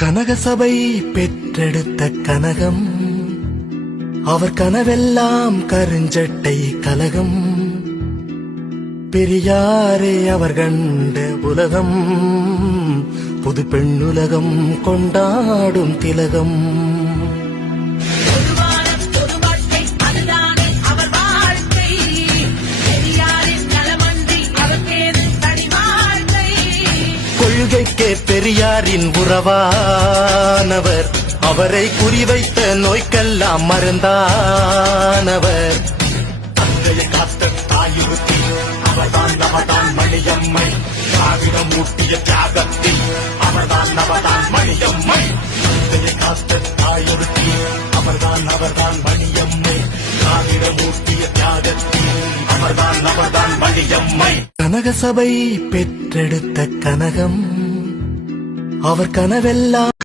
கனகசபை பெற்றெடுத்த கனகம், அவர் கனவெல்லாம் கருஞ்சட்டை கலகம். பெரியாரே அவர் கண்ட உலகம், புது பெண்ணுலகம் கொண்டாடும் திலகம். கொள்கைக்கே பெரியாரின் உறவானவர், அவரை குறிவைத்த நோய்க்கெல்லாம் மருந்தானவர். தந்தையை காத்த தாயுறுத்தி அவர்தான் நவதான் மணியம்மை, திராவிடம் ஊட்டிய தியாகத்தில் அவர்தான் நவதான் மணியம்மை. தந்தையை காத்த தாயுறுத்தி அவர்தான் மணியம்மை, திராவிடம் ஊட்டிய தியாகத்தில் அவர்தான் மணியம்மை. கனகசபை பெற்றெடுத்த கனகம், அவர் கனவெல்லாம்